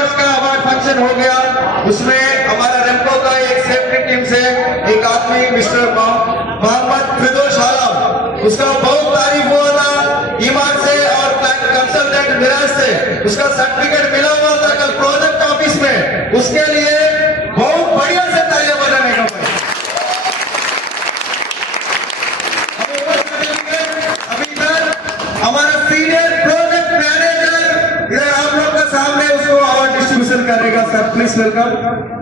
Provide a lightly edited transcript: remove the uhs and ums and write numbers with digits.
अवार्ड्स का award function हो गया, उसमें हमारा रेमको का एक सेफ्टी टीम से एक आदमी मिस्टर मोहम्मद फिरदौस आलम, उसका बहुत तारीफ हुआ था ईमान से और कंसल्टेंट मिराज से, उसका सर्टिफिकेट मिला हुआ था कल प्रोजेक्ट ऑफिस में, उसके लिए बहुत बढ़िया से तालियां बजाने का भाई। अभी इधर हमारा सीनियर प्रोजेक्ट मैनेजर इधर आप लोग के सामने उसको अवार्ड डिस्ट्रीब्यूशन करेगा सर, प्लीज वेलकम।